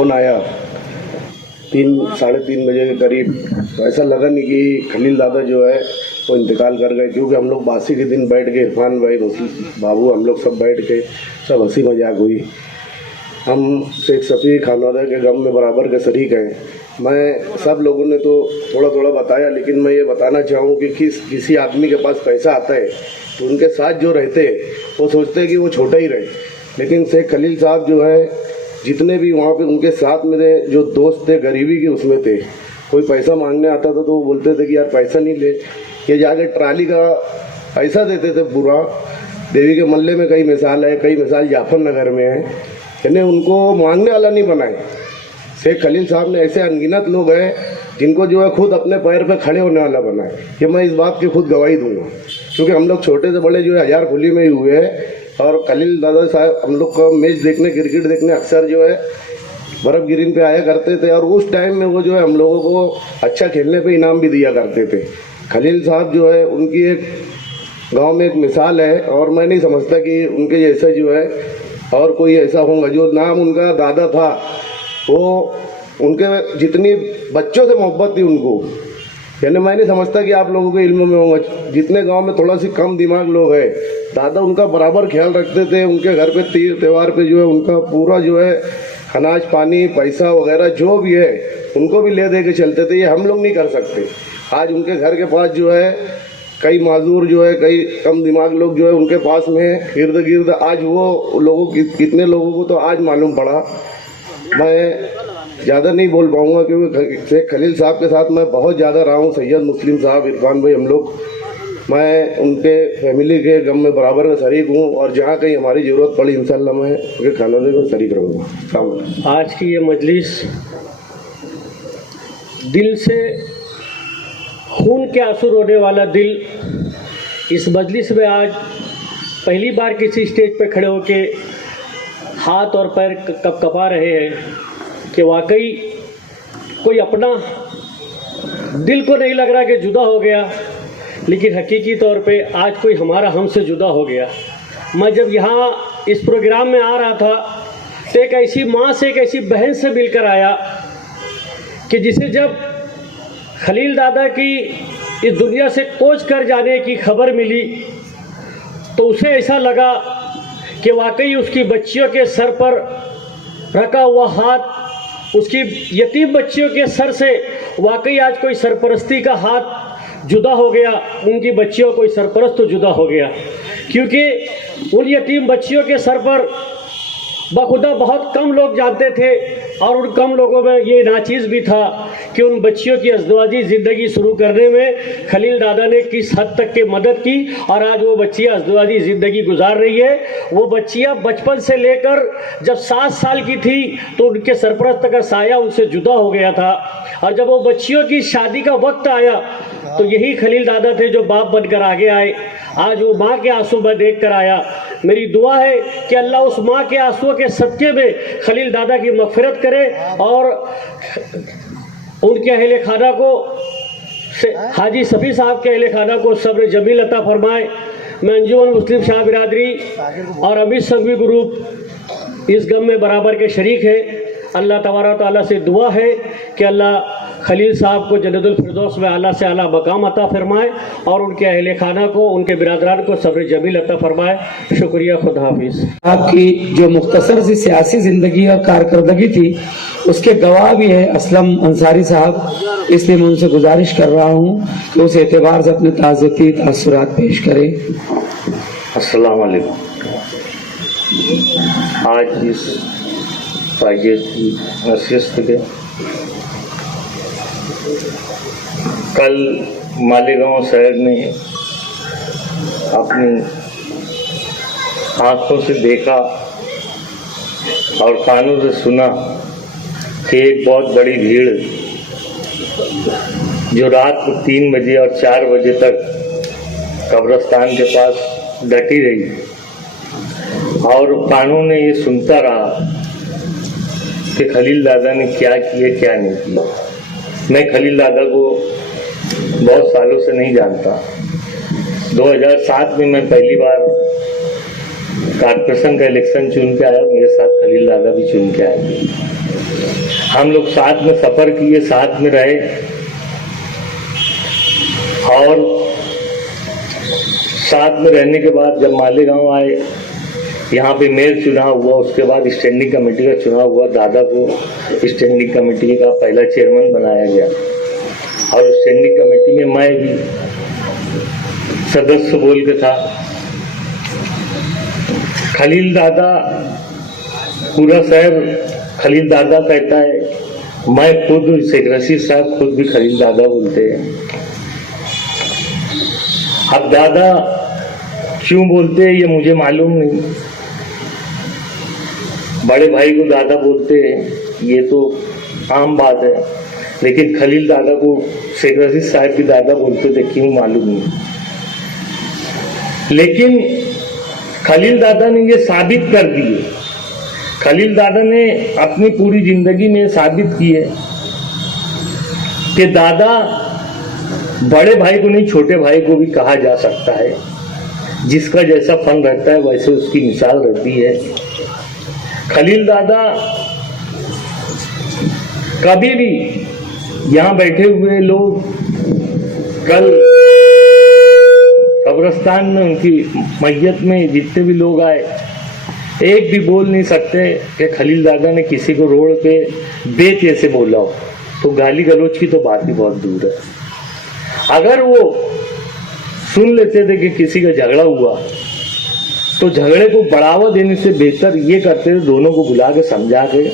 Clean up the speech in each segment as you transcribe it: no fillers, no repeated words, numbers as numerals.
Phone आया 3-3:30 बजे के करीब, तो ऐसा लगा नहीं कि खलील दादा जो है वो इंतकाल कर गए, क्योंकि हम लोग बासी के दिन बैठ के इरफान भाई, बाबू, हम लोग सब बैठ के सब हंसी मजाक हुई। हम शेख शफी खानवादा के गम में बराबर के शरीक हैं। मैं सब लोगों ने तो थोड़ा थोड़ा बताया, लेकिन मैं ये बताना चाहूँ कि किसी आदमी के पास पैसा आता है तो उनके साथ जो रहते हैं वो सोचते हैं कि वो छोटा ही रहे, लेकिन शेख खलील साहब जो है जितने भी वहाँ पे उनके साथ मेरे जो दोस्त थे गरीबी के उसमें थे, कोई पैसा मांगने आता था तो वो बोलते थे कि यार पैसा नहीं ले, ये जाके ट्राली का पैसा देते थे पूरा। देवी के मल्ले में कई मिसाल है, कई मिसाल जाफर नगर में है, यानी उनको मांगने वाला नहीं बनाए। शेख खलील साहब ने ऐसे अनगिनत लोग हैं जिनको जो है खुद अपने पैर पे खड़े होने वाला बनाए। ये मैं इस बात की खुद गवाही दूंगा, क्योंकि हम लोग छोटे से बड़े जो है हजार खुली में ही हुए हैं। और खलील दादा साहब हम लोग को मैच देखने, क्रिकेट देखने अक्सर जो है बर्फ़ गिरीन पे आया करते थे, और उस टाइम में वो जो है हम लोगों को अच्छा खेलने पे इनाम भी दिया करते थे। खलील साहब जो है उनकी एक गांव में एक मिसाल है, और मैं नहीं समझता कि उनके जैसा जो है और कोई ऐसा होगा। जो नाम उनका दादा था, वो उनके जितनी बच्चों से मोहब्बत थी उनको, यानी मैं नहीं समझता कि आप लोगों के इल्म में होगा। जितने गांव में थोड़ा सी कम दिमाग लोग हैं, दादा उनका बराबर ख्याल रखते थे। उनके घर पे तीर त्यौहार पे जो है उनका पूरा जो है अनाज पानी पैसा वगैरह जो भी है उनको भी ले दे के चलते थे। ये हम लोग नहीं कर सकते। आज उनके घर के पास जो है कई माजूर जो है, कई कम दिमाग लोग जो है उनके पास में इर्द गिर्द, आज वो लोगों कितने लोगों को तो आज मालूम पड़ा। मैं ज़्यादा नहीं बोल पाऊँगा क्योंकि शेख खलील साहब के साथ मैं बहुत ज़्यादा रहा हूँ। सैयद मुस्लिम साहब, इरफान भाई, हम लोग, मैं उनके फैमिली के गम में बराबर का शरीक हूँ, और जहाँ कहीं हमारी ज़रूरत पड़ी इंशाअल्लाह मैं उनके खानदान में शरीक रहूँगा। आज की ये मजलिस दिल से खून के आंसू रोने वाला दिल, इस मजलिस में आज पहली बार किसी स्टेज पे खड़े होके हाथ और पैर कपा रहे हैं कि वाकई कोई अपना दिल को नहीं लग रहा कि जुदा हो गया, लेकिन हकीकी तौर पे आज कोई हमारा हमसे जुदा हो गया। मैं जब यहाँ इस प्रोग्राम में आ रहा था तो एक ऐसी माँ से, एक ऐसी बहन से मिलकर आया कि जिसे जब खलील दादा की इस दुनिया से कोच कर जाने की खबर मिली तो उसे ऐसा लगा कि वाकई उसकी बच्चियों के सर पर रखा हुआ हाथ, उसकी यतीम बच्चियों के सर से वाकई आज कोई सरपरस्ती का हाथ जुदा हो गया, उनकी बच्चियों कोई सरपरस्त तो जुदा हो गया। क्योंकि उन यतीम बच्चियों के सर पर बखुदा बहुत कम लोग जानते थे, और उन कम लोगों में ये नाचीज़ भी था कि उन बच्चियों की अज़दवाजी ज़िंदगी शुरू करने में खलील दादा ने किस हद तक की मदद की, और आज वो बच्चियाँ अज़दवाजी ज़िंदगी गुजार रही है। वो बच्चियाँ बचपन से लेकर जब 7 साल की थी तो उनके सरपरस्त का साया उनसे जुदा हो गया था, और जब वो बच्चियों की शादी का वक्त आया तो यही खलील दादा थे जो बाप बनकर आगे आए। आज वो माँ के आंसू में देख कर आया। मेरी दुआ है कि अल्लाह उस माँ के आंसुओं के सदक़े में खलील दादा की मग़फ़िरत करे और उनके अहले खाना को, हाजी सफ़ी साहब के अहले खाना को सब्र जमील अता फरमाए। मैं अंजुमन मुस्लिम शाह बिरादरी और अमित संघवी ग्रुप इस गम में बराबर के शरीक है। अल्लाह तबारक तआला से दुआ है कि अल्लाह खलील साहब को जन्नतुल फिरदौस में आला से आला मकाम अता फरमाए और उनके अहले खाना को, उनके बिरादरान को सब्र जमील अता फरमाए। शुक्रिया, खुदा हाफिज़। आपकी जो मुख्तसर सी सियासी ज़िंदगी और कारकर्दगी थी उसके गवाह भी है असलम अंसारी साहब, इसलिए मैं उनसे गुजारिश कर रहा हूँ कि उस एतबार से अपने ताज़ियती तासुरात पेश करें। अस्सलाम वालेकुम। आज इस ताज़ियत की नसीहत के कल मालेगांव शहर ने अपनी आँखों से देखा और कानों से सुना कि एक बहुत बड़ी भीड़ जो रात को 3 बजे और 4 बजे तक कब्रिस्तान के पास डटी रही, और कानों ने ये सुनता रहा कि खलील दादा ने क्या किया क्या नहीं किया। मैं खलील दादा को बहुत सालों से नहीं जानता। 2007 में मैं पहली बार कारपोरेशन का इलेक्शन चुन के आया, मेरे साथ खलील दादा भी चुन के आए थे। हम लोग साथ में सफर किए, साथ में रहे, और साथ में रहने के बाद जब मालेगांव आए, यहाँ पे मेयर चुनाव हुआ, उसके बाद स्टैंडिंग कमेटी का चुनाव हुआ। दादा को स्टैंडिंग कमेटी का पहला चेयरमैन बनाया गया, और स्टैंडिंग कमेटी में मैं भी सदस्य बोल के था। खलील दादा, पूरा शहर खलील दादा कहता है, मैं खुद शेख रशीद साहब खुद भी खलील दादा बोलते हैं। अब दादा क्यों बोलते हैं ये मुझे मालूम नहीं, बड़े भाई को दादा बोलते हैं ये तो आम बात है, लेकिन खलील दादा को शेख रशीद साहब की दादा बोलते थे, क्यों मालूम नहीं। लेकिन खलील दादा ने ये साबित कर दिए, खलील दादा ने अपनी पूरी जिंदगी में साबित की है कि दादा बड़े भाई को नहीं, छोटे भाई को भी कहा जा सकता है। जिसका जैसा फन रहता है वैसे उसकी मिसाल रहती है। खलील दादा कभी भी, यहाँ बैठे हुए लोग कल कब्रिस्तान में उनकी मैयत में जितने भी लोग आए, एक भी बोल नहीं सकते कि खलील दादा ने किसी को रोड पे बेत ऐसे बोला हो। तो गाली गलौज की तो बात ही बहुत दूर है। अगर वो सुन लेते थे कि किसी का झगड़ा हुआ, तो झगड़े को बढ़ावा देने से बेहतर ये करते थे, दोनों को बुला के समझा के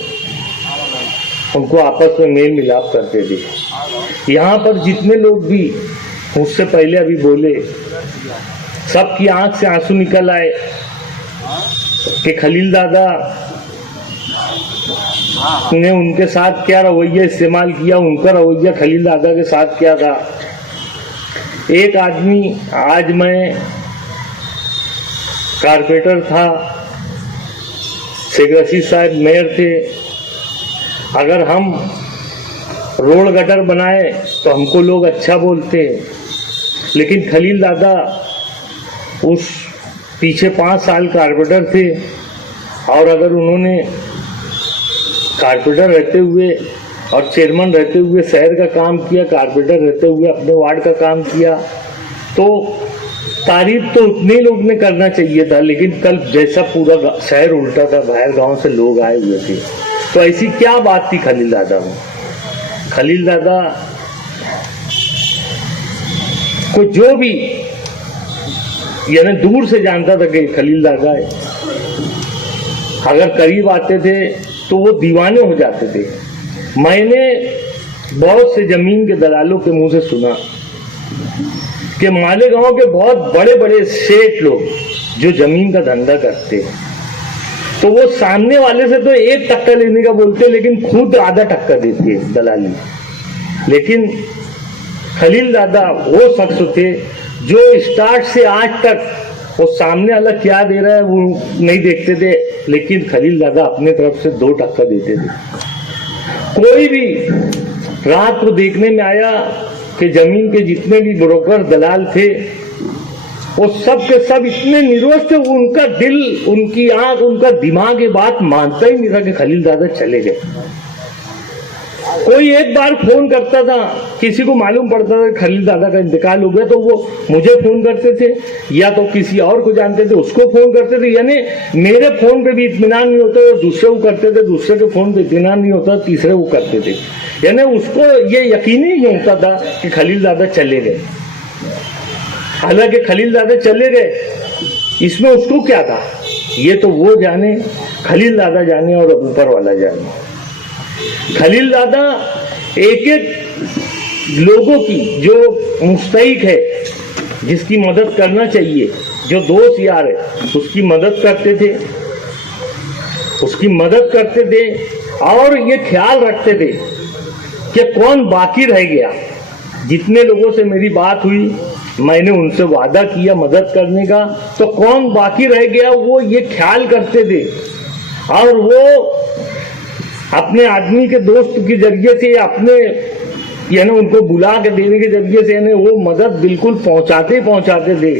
उनको आपस में मेल मिलाप करते थे। यहाँ पर जितने लोग भी मुझसे पहले अभी बोले, सबकी आंख से आंसू निकल आए कि खलील दादा ने उनके साथ क्या रवैया इस्तेमाल किया, उनका रवैया खलील दादा के साथ क्या था। एक आदमी, आज मैं कारपोरेटर था, शेख रशीद साहब मेयर थे, अगर हम रोड गटर बनाए तो हमको लोग अच्छा बोलते हैं, लेकिन खलील दादा उस पीछे 5 साल कारपोरेटर थे, और अगर उन्होंने कारपोरेटर रहते हुए और चेयरमैन रहते हुए शहर का काम किया, कारपोरेटर रहते हुए अपने वार्ड का काम किया, तो तारीफ तो उतने लोग ने करना चाहिए था। लेकिन कल जैसा पूरा शहर उल्टा था, बाहर गांव से लोग आए हुए थे, तो ऐसी क्या बात थी खलील दादा में। खलील दादा को जो भी यानी दूर से जानता था कि खलील दादा है, अगर करीब आते थे तो वो दीवाने हो जाते थे। मैंने बहुत से जमीन के दलालों के मुंह से सुना कि मालेगांव के बहुत बड़े बड़े सेठ लोग जो जमीन का धंधा करते, तो वो सामने वाले से तो 1 टक्का लेने का बोलते, लेकिन खुद आधा टक्का देते हैं दलाली। लेकिन खलील दादा वो शख्स थे जो स्टार्ट से आज तक वो सामने वाला क्या दे रहा है वो नहीं देखते थे, लेकिन खलील दादा अपने तरफ से 2 टक्का देते थे। कोई भी रात को देखने में आया कि जमीन के जितने भी ब्रोकर दलाल थे वो सब के सब इतने निर्वस्त थे, उनका दिल, उनकी आंख, उनका दिमाग ये बात मानता ही नहीं था कि खलील दादा चले गए। कोई एक बार फोन करता था, किसी को मालूम पड़ता था खलील दादा का इंतकाल हो गया, तो वो मुझे फोन करते थे, या तो किसी और को जानते थे उसको फोन करते थे। यानी मेरे फोन पे भी इत्मीनान नहीं होता, दूसरे को करते थे, दूसरे के फोन पे इत्मीनान नहीं होता, तीसरे को करते थे। यानी उसको ये यकीन ही नहीं होता था कि खलील दादा चले गए। हालांकि खलील दादा चले गए, इसमें उसको क्या था ये तो वो जाने, खलील दादा जाने और ऊपर वाला जाने। खलील दादा एक एक लोगों की जो मुस्तहिक है, जिसकी मदद करना चाहिए, जो दोस्त यार है, उसकी मदद करते थे, उसकी मदद करते थे, और ये ख्याल रखते थे कि कौन बाकी रह गया। जितने लोगों से मेरी बात हुई, मैंने उनसे वादा किया मदद करने का, तो कौन बाकी रह गया वो ये ख्याल करते थे। और वो अपने आदमी के दोस्त के जरिए से, अपने यानी उनको बुला के देने के जरिए से, यानी वो मदद बिल्कुल पहुंचाते थे।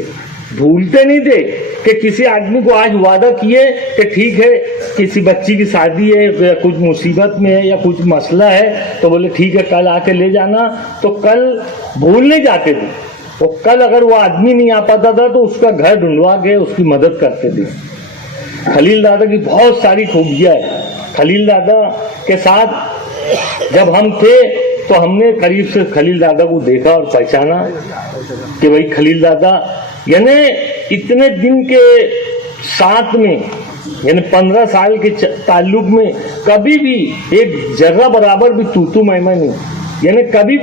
भूलते नहीं थे कि किसी आदमी को आज वादा किए कि ठीक है किसी बच्ची की शादी है या कुछ मुसीबत में है या कुछ मसला है तो बोले ठीक है कल आके ले जाना, तो कल भूल नहीं जाते थे। वो कल अगर वो आदमी नहीं आ पाता था तो उसका घर ढूंढवा के उसकी मदद करते थे। खलील दादा की बहुत सारी खूबियाँ है। खलील दादा के साथ जब हम थे तो हमने करीब से खलील दादा को देखा और पहचाना कि भाई खलील दादा यानी इतने दिन के साथ में यानी 15 साल के ताल्लुक में कभी भी एक जर्रा बराबर भी तूतू मैमा नहीं, यानी कभी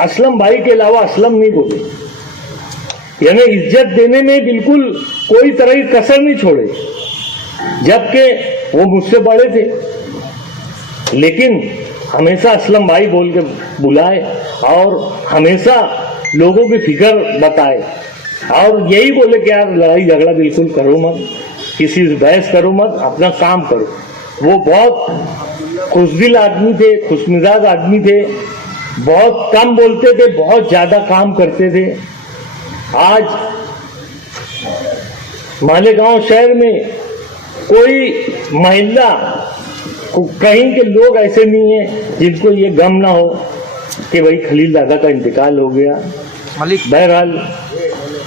असलम भाई के अलावा असलम नहीं बोले, यानी इज्जत देने में बिल्कुल कोई तरह की कसर नहीं छोड़े। जबकि वो मुझसे बड़े थे लेकिन हमेशा असलम भाई बोल के बुलाए और हमेशा लोगों की फिक्र बताए और यही बोले कि यार लड़ाई झगड़ा बिल्कुल करो मत, किसी से बहस करो मत, अपना काम करो। वो बहुत खुशदिल आदमी थे, खुशमिजाज आदमी थे, बहुत कम बोलते थे, बहुत ज्यादा काम करते थे। आज मालेगांव शहर में कोई महिला कहीं के लोग ऐसे नहीं है जिनको ये गम ना हो कि भाई खलील दादा का इंतकाल हो गया। बहरहाल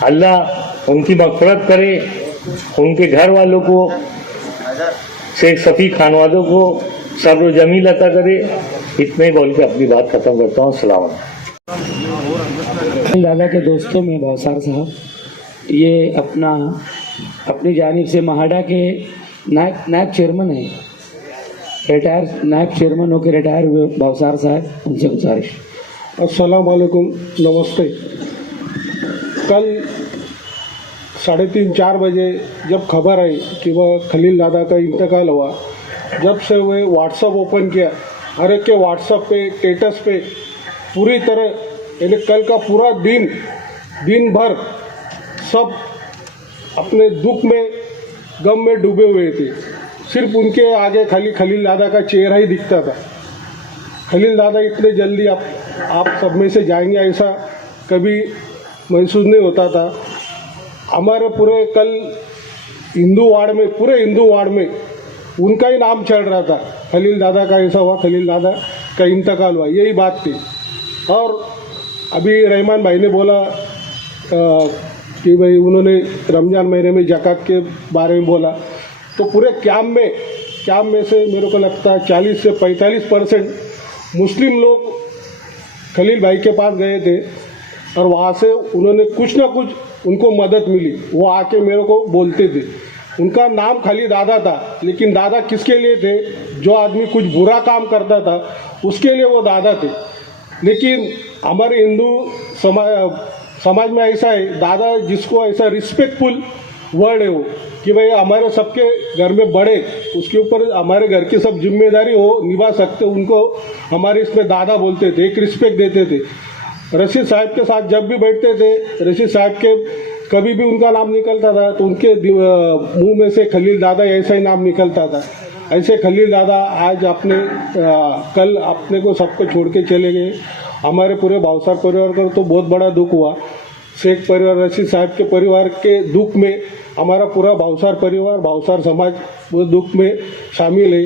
अल्लाह उनकी मग़फ़िरत करे, उनके घर वालों को, शेख शफी खानवादों को सब्र जमील अता करे। इतना ही बोल के अपनी बात खत्म करता हूँ। सलाम। दादा के दोस्तों में भावसार साहब ये अपनी जानिब से महाडा के नायब चेयरमैन है, रिटायर नायब चेयरमैन होकर रिटायर हुए भावसार साहब, उनसे गुजारिश। अस्सलाम वालेकुम, नमस्ते। कल 3:30-4 बजे जब खबर आई कि वह खलील दादा का इंतकाल हुआ, जब से वह व्हाट्सअप ओपन किया, हर एक के व्हाट्सअप पे स्टेटस पे पूरी तरह यानी कल का पूरा दिन भर सब अपने दुख में गम में डूबे हुए थे। सिर्फ उनके आगे खाली खलील दादा का चेहरा ही दिखता था। खलील दादा इतने जल्दी आप सब में से जाएंगे ऐसा कभी महसूस नहीं होता था। हमारे पूरे कल पूरे हिंदू वार्ड में उनका ही नाम चल रहा था, खलील दादा का ऐसा हुआ, खलील दादा का इंतकाल हुआ, यही बात थी। और अभी रहमान भाई ने बोला कि भाई उन्होंने रमज़ान महीने में ज़कात के बारे में बोला, तो पूरे कैंप में से मेरे को लगता है 40 से 45% मुस्लिम लोग खलील भाई के पास गए थे और वहाँ से उन्होंने कुछ ना कुछ उनको मदद मिली। वो आके मेरे को बोलते थे, उनका नाम खाली दादा था, लेकिन दादा किसके लिए थे? जो आदमी कुछ बुरा काम करता था उसके लिए वो दादा थे। लेकिन हमारे हिंदू समाज में ऐसा है, दादा जिसको ऐसा रिस्पेक्टफुल वर्ड है वो कि भाई हमारे सबके घर में बड़े, उसके ऊपर हमारे घर की सब जिम्मेदारी हो निभा सकते, उनको हमारे इसमें दादा बोलते थे, एक रिस्पेक्ट देते थे। रशीद साहब के साथ जब भी बैठते थे, रशीद साहब के कभी भी उनका नाम निकलता था तो उनके मुंह में से खलील दादा ऐसा ही नाम निकलता था। ऐसे खलील दादा आज कल अपने को सबको छोड़ के चले गए। हमारे पूरे भावसार परिवार को तो बहुत बड़ा दुख हुआ। शेख परिवार, रशीद साहब के परिवार के दुख में हमारा पूरा भावसार परिवार, भावसार समाज वो दुख में शामिल है।